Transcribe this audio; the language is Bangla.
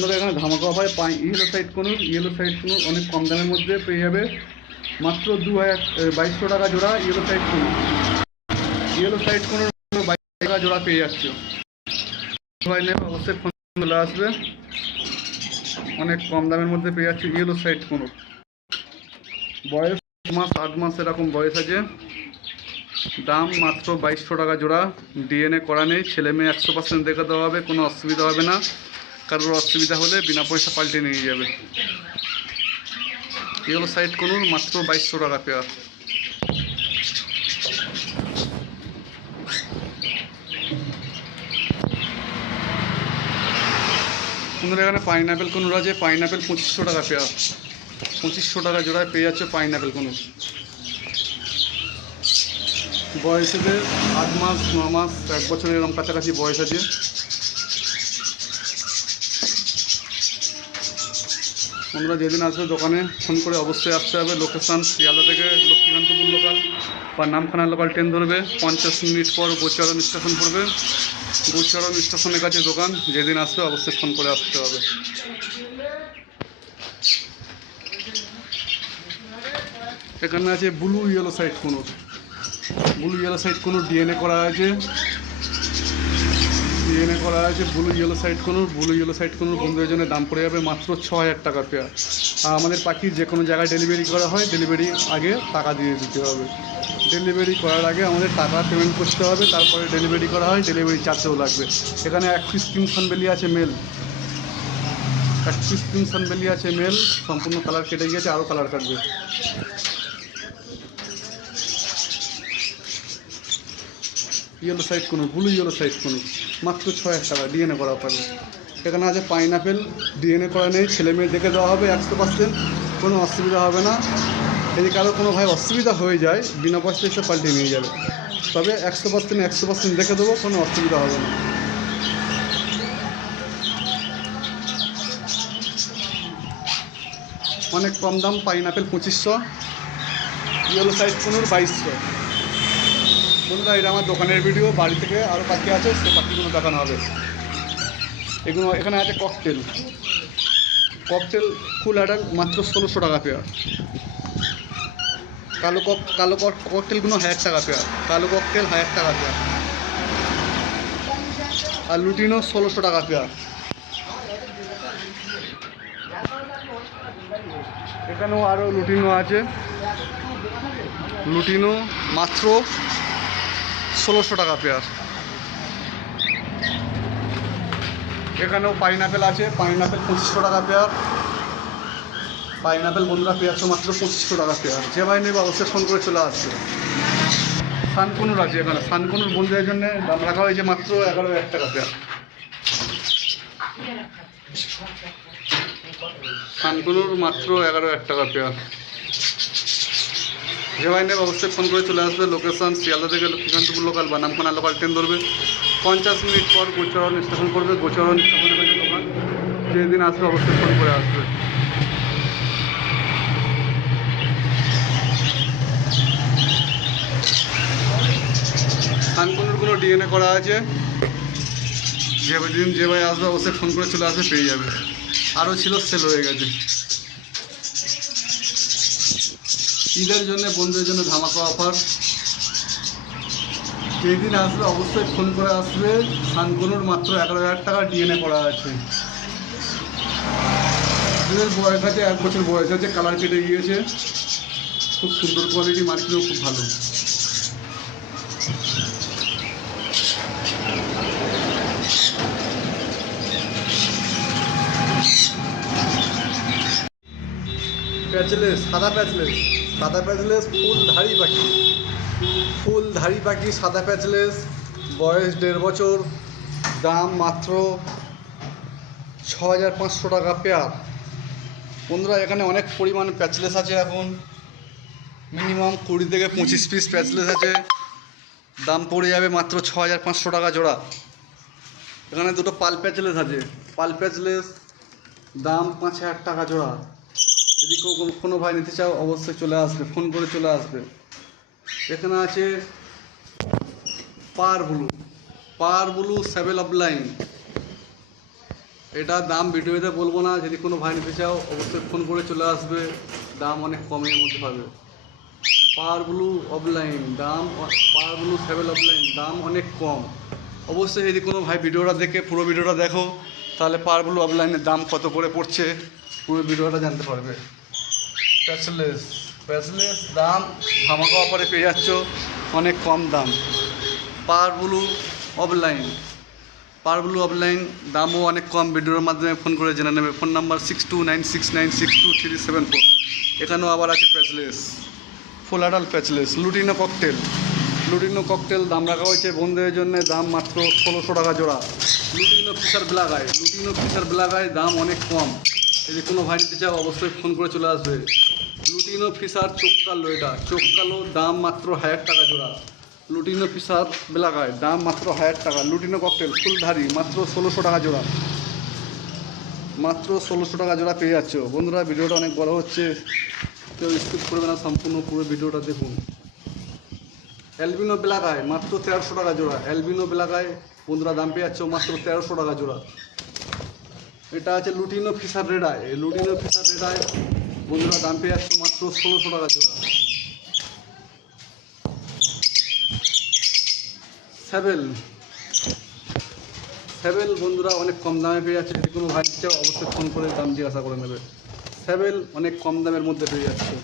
বন্ধুরা এখানে ধামাকা অফারে ইয়েলো সাইড কোনো অনেক কম দামের মধ্যে পেয়ে যাবে মাত্র 2200 টাকা জোড়া। ইয়েলো সাইড কোনো 22 টাকা জোড়া পেয়ে যাচ্ছে। সবাই নেবে অবশ্যই ফোন চলে আসবে, অনেক কম দামের মধ্যে পেয়ে যাচ্ছে ইয়েলো সাইড কোনো। বয়স 8 মাস এরকম বয়স আছে। দাম মাত্র 2200 টাকা জোড়া। ডিএনএ করা নেই, ছেলে মেয়ে 100% দেখে দেওয়া হবে, কোনো অসুবিধা হবে না। কারোর অসুবিধা হলে বিনা পয়সা পাল্টে নিয়ে যাবে। ইয়েলো সাইড কোনো মাত্র 2200 টাকা পেয়ার। আমাদের এখানে পাইনাপেল কোনুর আছে। পাইনাপেল 2500 টাকা পেয়ার। 2500 টাকা জোড়ায় পেয়ে যাচ্ছে পাইনাপেল কোনুর। বয়সেদের 8 মাস 9 মাস 1 বছরের এরকম কাছাকাছি বয়স আছে। আমরা যেদিন আসবে দোকানে ফোন করে অবশ্যই আসতে হবে। লোকেশান শিয়ালদা থেকে লক্ষ্মীকান্তপুর লোকাল বা নামখানা লোকাল ট্রেন ধরবে, 50 মিনিট পর গোচরণ স্টেশন পড়বে। গোচরণ স্টেশনের কাছে দোকান। যেদিন আসবে অবশ্যই ফোন করে আসতে হবে। এখানে আছে ব্লু ইয়েলো সাইড কোনো। ব্লু ইয়েলো সাইড কোনো ডিএনএ করা আছে। ব্লু ইয়েলো সাইড কোনো বন্ধুদের জন্য দাম পড়ে যাবে মাত্র 6000 টাকা পেয়ার। আর আমাদের পাখি যে কোনো জায়গায় ডেলিভারি করা হয়, ডেলিভারি আগে টাকা দিয়ে দিতে হবে। ডেলিভারি করার আগে আমাদের টাকা পেমেন্ট করতে হবে, তারপরে ডেলিভারি করা হয়। ডেলিভারি চার্জও লাগবে। এখানে 1 পিস ক্রিমসন বেলি আছে মেল। 1 পিস ক্রিমসন বেলি আছে মেল। সম্পূর্ণ কালার কেটে গিয়েছে, আরও কালার কাটবে। ইয়েলো সাইড কোনো ব্লু ইয়েলো সাইড কোনো মাত্র 6000 টাকা ডিএনএ করা পাবে। এখানে আছে পাইনাপেল, ডিএনএ করা নেই, ছেলে মেয়ে দেখে দেওয়া হবে 100%, কোনো অসুবিধা হবে না। যদি কারো কোনো ভাই অসুবিধা হয়ে যায় বিনা পয়সা এসে পাল্টে নিয়ে যাবে, তবে 100% দেখে দেবো, কোনো অসুবিধা হবে না। অনেক কম দাম। Pineapple 2500, yellow side কোনোর 2200। বন্ধুরা এটা আমার দোকানের ভিডিও। বাড়ি থেকে আরও পাখি আছে, সে পাখিগুলো দেখানো হবে। এখানে আছে ককটেল ফুল অ্যাডাল্ট মাত্র 1600 টাকা পেয়ার। কালো ককটেলগুলো 1000 টাকা পেয়ার। কালো ককটেল 1000 টাকা পেয়ার। আর লুটিনো 1600 টাকা পেয়ার। এখানেও আরও লুটিনো আছে। লুটিনো মাত্র 1600 টাকা পেয়ার। এখানেও পাইনাপেল আছে। পাইনাপেল 2500 টাকা পেয়ার। পাইনাপেল বন্ধুরা পেয়ারছো মাত্র 2500 টাকা পেয়ার। যে ভাই নেবে অবশ্যই ফোন করে চলে আসবে। সানকুনুর আছে। এখানে সানকুনুর বন্ধুদের জন্য দাম রাখা হয়েছে মাত্র 11000 টাকা পেয়ার। সানকুনুর মাত্র 11000 টাকা পেয়ার। যে ভাই নেবে অবশ্যই ফোন করে চলে আসবে। লোকেশান শিয়ালদা থেকে লক্ষ্মীকান্তপুর লোকাল বা নামখানা লোকাল ট্রেন ধরবে, 50 মিনিট পর গোচরণ স্টেশন করবে। গোচরণ স্টেশনের কাছে দোকান। যেদিন আসবে অবশ্যই ফোন করে আসবে। সানকুনুরগুলো ডিএনএ করা আছে। যে ভাই আসবে অবশ্যই ফোন করে চলে আসবে, পেয়ে যাবে। আরও ছিল, সেল হয়ে গেছে। ঈদের জন্য বন্ধুদের জন্য ধামাকা অফার। যেদিন আসবে অবশ্যই ফোন করে আসবে। সানকুনুর মাত্র 11000 টাকা ডিএনএ করা আছে। এদের বয়স আছে 1 বছর বয়স আছে। কালার কেটে গিয়েছে, খুব সুন্দর কোয়ালিটি, মার্কেটও খুব ভালো। প্যাচলেস, সাদা প্যাচলেস ফুলধারী পাখি সাদা প্যাচলেস, বয়স 1.5 বছর। দাম মাত্র 6500 টাকা পেয়ার। বন্ধুরা এখানে অনেক পরিমাণে প্যাচলেস আছে। এখন মিনিমাম 20 থেকে 25 পিস প্যাচলেস আছে। দাম পড়ে যাবে মাত্র 6500 টাকা জোড়া। এখানে দুটো পাল প্যাচলেস আছে। পাল প্যাচলেস দাম 5000 টাকা জোড়া। যদি কোনো ভাই নিতে চাও অবশ্যই চলে আসবে, ফোন করে চলে আসবে। এখানে আছে পার ব্লু সেভেল অফ লাইন। এটা দাম ভিডিওতে বলবো না, যদি কোনো ভাই নিতে চাও অবশ্যই ফোন করে চলে আসবে, দাম অনেক কমের মধ্যে পাবে। পাওয়ার ব্লু অফলাইন দাম, পাওয়ার ব্লু 7 অফলাইন দাম অনেক কম। অবশ্যই যদি কোনো ভাই ভিডিওটা দেখে পুরো ভিডিওটা দেখো, তাহলে পাওয়ার ব্লু অফলাইনের দাম কত করে পড়ছে পুরো ভিডিওটা জানতে পারবে। প্যাচলেস দাম ধামাকা অফারে পেয়ে যাচ্ছ, অনেক কম দাম। পাওয়ার ব্লু অফলাইন দামও অনেক কম, ভিডিওর মাধ্যমে ফোন করে জেনে নেবে। Phone number 6296962374। এখানেও আবার আছে patchless, full adult patchless. Lutino cocktail দাম রাখা হয়েছে বন্ধুদের জন্য, দাম মাত্র 1600 টাকা জোড়া। লুটিনো ফিশার ব্ল্যাক আই দাম অনেক কম, যদি কোনো ভাই নিতে চাও অবশ্যই ফোন করে চলে আসবে। লুটিনো ফিশার চোখ কালো দাম মাত্র 1000 টাকা জোড়া। লুটিনো ফিশার ব্ল্যাক আই দাম মাত্র 1000 টাকা। লুটিনো ককটেল ফুলধারি মাত্র 1600 টাকা জোড়া, মাত্র 1600 টাকা জোড়া পেয়ে যাচ্ছ। বন্ধুরা ভিডিওটা অনেক বড় হচ্ছে, কেউ স্কিপ করবে না, সম্পূর্ণ পুরো ভিডিওটা দেখুন। অ্যালবিনো ব্ল্যাক আই মাত্র 1300 টাকা জোড়া। অ্যালবিনো ব্ল্যাক আই বন্ধুরা দাম পেয়ে যাচ্ছ মাত্র 1300 টাকা জোড়া। এটা আছে লুটিনো ফিশার রেড আই বন্ধুরা দাম পেয়ে যাচ্ছ মাত্র 1600 টাকা জোড়া। স্যাবেল বন্ধুরা অনেক কম দামে পেয়ে যাচ্ছে, যদি কোনো ভাই চাও অবশ্যই ফোন করে দাম জিজ্ঞাসা করে নেবে। স্যাবেল অনেক কম দামের মধ্যে পেয়ে যাচ্ছে।